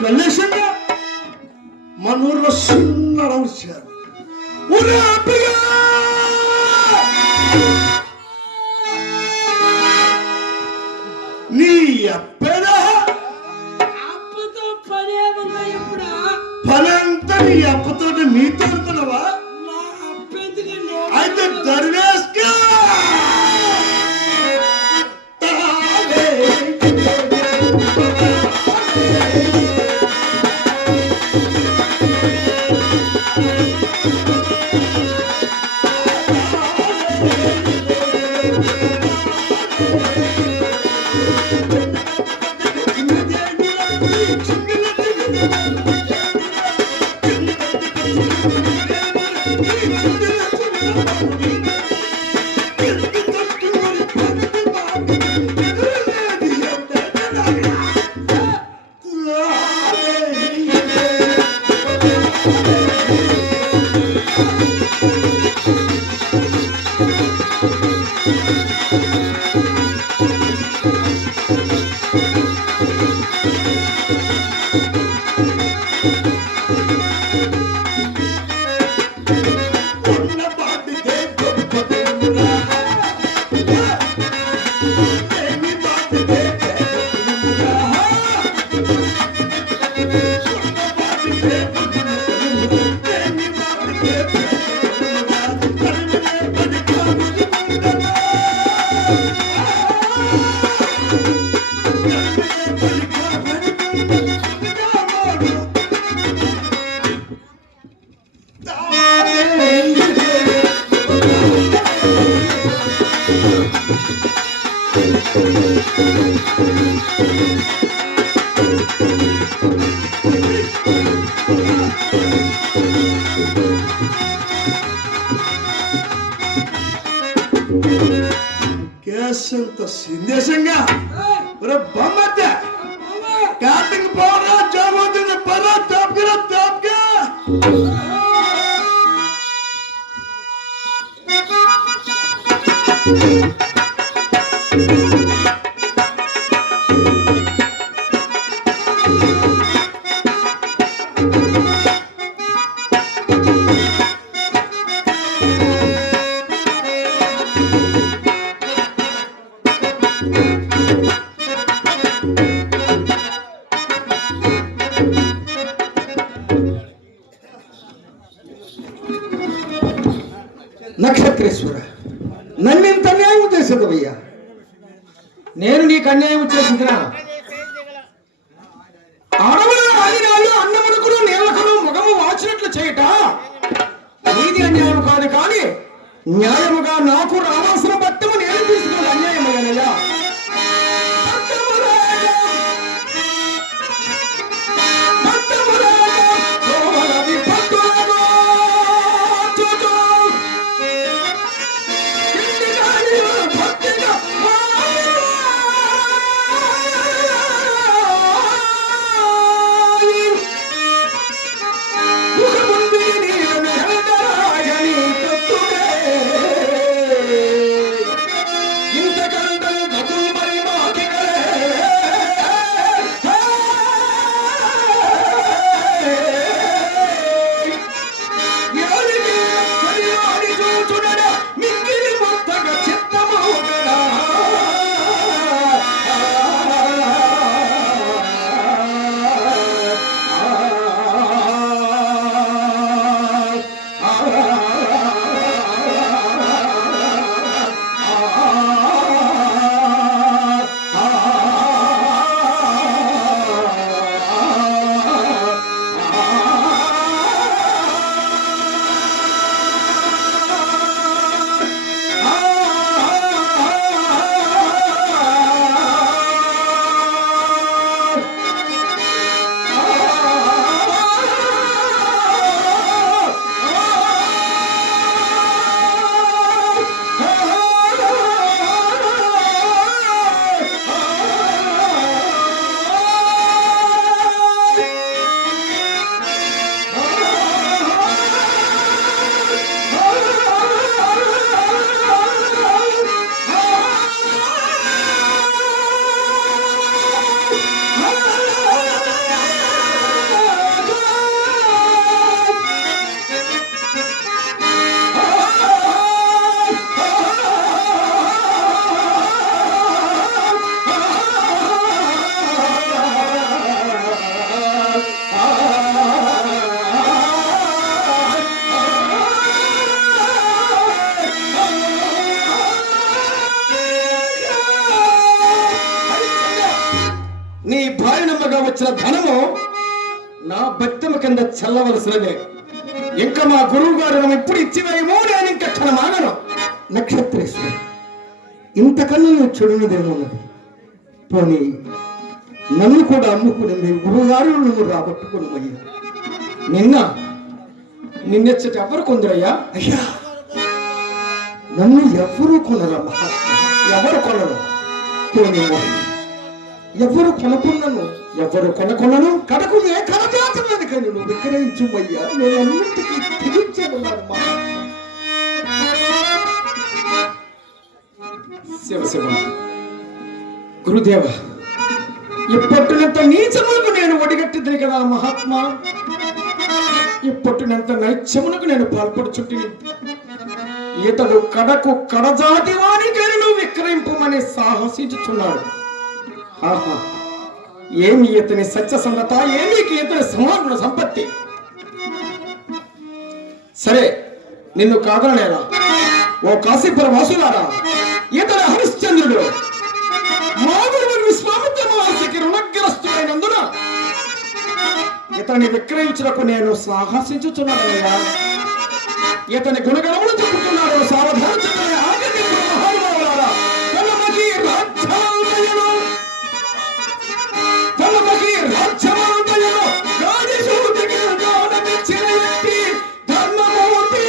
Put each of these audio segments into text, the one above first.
కలేశంగా మన ఊర్లో చిన్న వచ్చారు. నీ అప్పేదా అప్పతో పని అంతా నీ అప్పతోటి నీతో అనుకున్నావా? అయితే దర్వేస్గా కేసంత సందేశంగా బొమ్మద్ద క్యాపింగ్ పోరా జాబోతున్న పరా తాప్గా నక్షత్రేశ్వర, నన్నింత అన్యాయం చేసేదవయ్యా. నేను నీకు అన్యాయం చేసిందిరా? అడవుల ఆదినాలు అన్నమునకును నీళ్లకును ముఖము వాచినట్లు చేయట న్యాయముగా నాకు రావాల్సిన భక్తము నేను తీసుకున్నది అన్యాయమయ్యానయ్యా. నీ భార్యనమ్మగా వచ్చిన ధనము నా భక్తము కింద చల్లవలసినదే. ఇంకా మా గురువు గారు ఇప్పుడు ఇచ్చివేమో నేను ఇంకా క్షణమాగను. నక్షత్రేశ్వరి, ఇంతకన్నా నువ్వు చూడనిదేమోన్నది. పోనీ నన్ను కూడా అమ్ముకుని మీ గురువుగారు నువ్వు రాబట్టుకున్నామయ్యా. నిన్నెచ్చటి ఎవరు కొందరయ్యా? అయ్యా, నన్ను ఎవరు కొనరమ్మా, ఎవరు కొనరు? పోనీ ఎవరు కొనుక్కున్నాను, ఎవరు కొనకున్నాను? కడకు ఏ కనజాతున్నది కానీ నువ్వు విక్రయించుమయ్యా. నేను అన్నింటికీ తిరిగిచ్చేదన్నానమ్మా. శివ శివ గురుదేవ, ఇప్పటినంత నీచమునకు నేను ఒడిగట్టిద్ది కదా మహాత్మా. ఇప్పటినంత నైత్యమునకు నేను పాల్పడుచుంటిని. ఇతడు కడకు కడజాతి వానికని నువ్వు విక్రయింపమని సాహసించుచున్నాడు. ఆహా, ఏమి ఇతని సత్యసంగత, ఏమి ఇతని సమాన సంపత్తి. సరే, నిన్ను కాదనేలా. ఓ కాశీపుర వాసులారా, ఇతడు హరిశ్చంద్రుడు మాధుడు విశ్వామిత్ర మహర్షికి రుణగ్రస్తుడైనందున ఇతన్ని విక్రయించుటకు నేను సాహసించుచున్నానయ్యా. ఇతని గుణగణములు చెప్పుతున్నాడు. సావధాన ఆగండి మహానుభావులారా. తలమకి రాజ్యమంతయును రాజసూతికి గానమిచ్చిన వ్యక్తి ధర్మమూర్తి.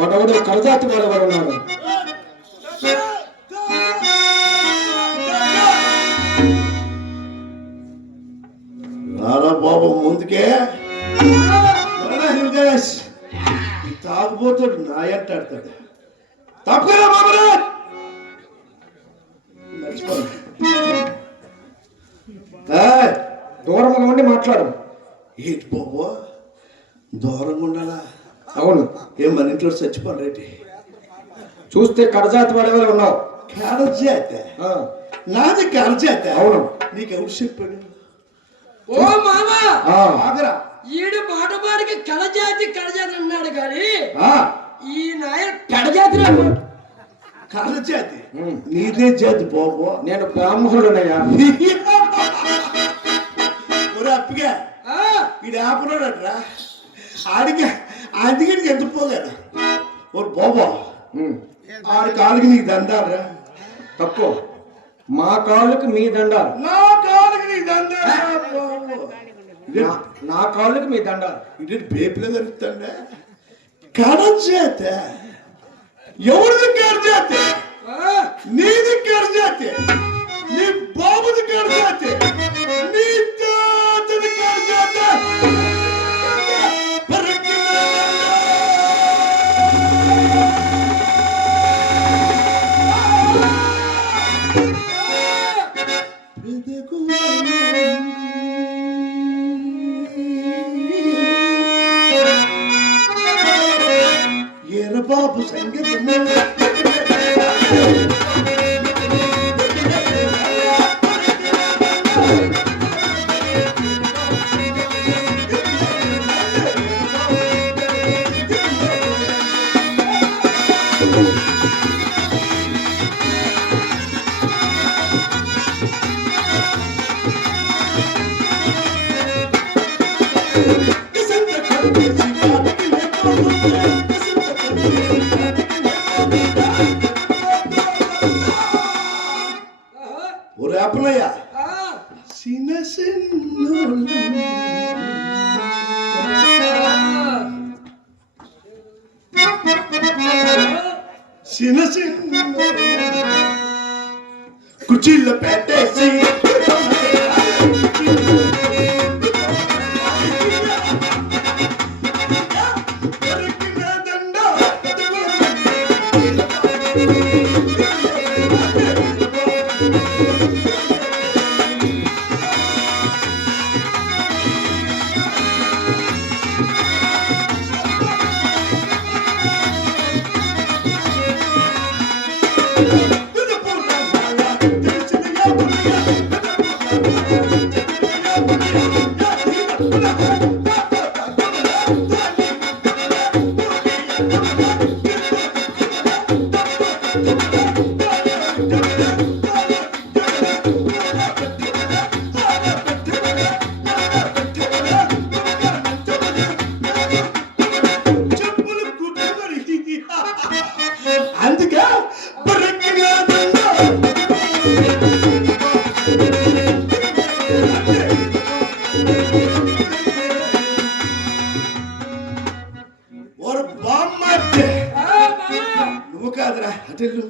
వాడెవడో కలజాతి వాడెవరు ఉన్నాడు. రారా బాబు ముందుకే తాగుపోతాడు నా ఎంటాడతాడు తప్పగా బాబురా దూరంగా ఉండి మాట్లాడు. ఏంటి బాబు దూరంగా ఉండాలా? అవును. ఏం మన ఇంట్లో చచ్చిపోను రేటి చూస్తే కడజాతి వాడెవరు ఉన్నావు. కడజాత నాది కడజాత. అవును. నీకెవరు చెప్పాడు? ఓ మామ ఆగరా ఈడు మాట మాటకి కడజాతి అన్నాడు కానీ ఆ ఈ నాయన పెడజాతి కడజాతి నీదే జాతి బాబు. నేను బ్రాహ్మణుడనయ్యా. ఒరే అప్పగా వీడు ఆపరాడట్రా ఆడికి అందుకని ఎంత పోగాడు. ఓ బాబా ఆడి కాళ్ళకి నీకు దండారా. తప్పు. మా కాళ్ళకి మీ దండాలు. నా కాళ్ళకి నీకు దండారా బాబు. నా కాళ్ళకి మీ దండాలు. ఇది బేపులో జరుగుతుండే కడజాత. ఎవరిది కడజాత? నీది కడజాత, నీ బాబుది కడజాత, నీ తాతది కడజాత. బాబు సంగీతం ఒరే అప్పనయ్య చిన్న చిన్న చిన్న కుర్చీల్లో పెట్టేసి అందుకే ஒரு బామ్మర్ది నువ్వు కాదురా అటెల్లు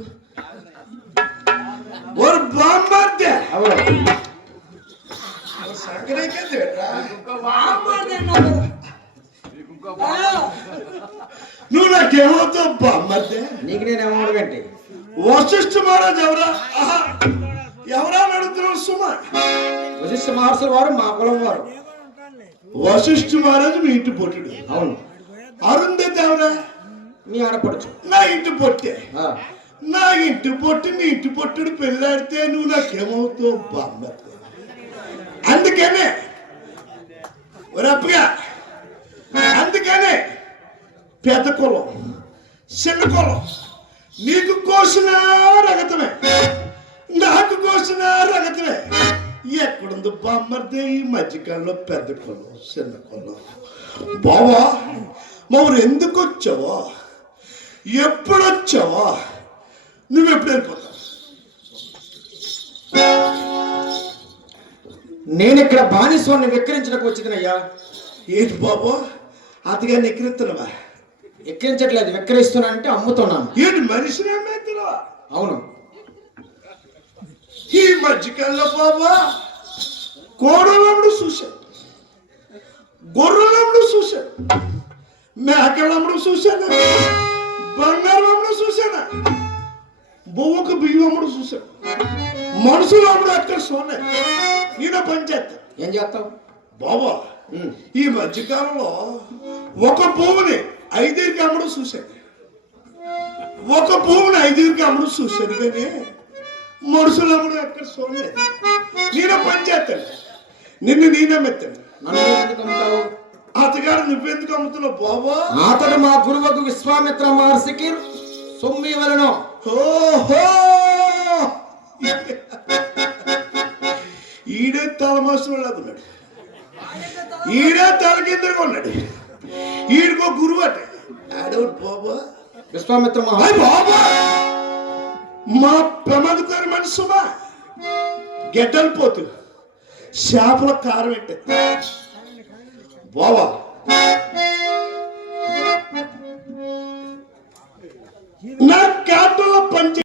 ஒரு బామ్మర్ది నువ్వు నాకేమవుతావు బామ్మర్ది? నీకు నేనేమో గంటే వశిష్ఠ మహారాజ్ ఎవరా నడుతున్నావు సుమా? వశిష్ఠ మహర్షుల వారు మా కులం వారు. వశిష్ఠ మహారాజు మీ ఇంటి పొట్టుడు. అవును. అరుంధతి ఎవరా? మీ ఆడపడుచు. నా ఇంటి పొట్టే. నా ఇంటి పొట్టు నీ ఇంటి పొట్టుడు పెళ్ళాడితే నువ్వు నాకేమవుతావు బామ్మర్ది? అందుకనే ఒరప్పగా అందుకనే పెద్ద కులం చిన్న కులం నీకు కోసిన రగతమే నాకు కోసిన రగతమే. ఎక్కడుంది బామ్మర్ది ఈ మధ్యకాలంలో పెద్ద కులం చిన్న కులం? బావా మమ్మల్ని ఎందుకు వచ్చావా? ఎప్పుడు వచ్చావా? నువ్వెప్పుడు వెళ్ళిపోతావు? నేను ఇక్కడ బానిస్వాన్ని విక్రించడానికి వచ్చినయ్యా. ఏంటి బాబు అతిగా నెక్కిరిస్తున్నావా? ఎక్కించట్లేదు, విక్రయిస్తున్నానంటే అమ్ముతున్నాను. ఏంటి మనిషిని అమ్మేస్తున్నావా? అవును. ఈ మధ్యకాలంలో బాబా కోడలమ్మడు చూశాను, గొర్రెలమ్మడు చూశాను, మేకలమ్మడు చూశాను, బంగారం అమ్మడు చూశాను, బొవ్వకు బియ్యం అమ్మడు చూశాను, మనుషులు అమ్మడు అక్కడ సోనే. నేను పని చేస్తాను. ఏం చేస్తావు బాబా? ఈ మధ్యకాలంలో ఒక భూమిని 5కి అమ్మడు చూశాను, ఒక భూమిని 5కి అమ్మడు చూశాను, కానీ మనుషులు అమ్మడు ఎక్కడ చూడలేదు. నేనే పని చేస్తాను, నిన్ను నేనే మెత్తాను. నన్ను ఎందుకు అమ్ముతావు? అతగాడు నువ్వెందుకు అమ్ముతున్నావు బాబా? అతడు మా గురువుకు విశ్వామిత్ర మహర్షికి సొమ్మి వలను. ఓహో, ఈడే తలమాసంలాగా ఉన్నాడు, ఈడే తల కిందగా ఉన్నాడు, ఈడికో గురువు అట. ఆడవుడు బాబా విశ్వామిత్ర అయ్ బాబా, మా ప్రమాదకర మనసుమా గెడ్డలు పోతు చేపల కారం పెట్టే బాబా. నా క్యాటలో పని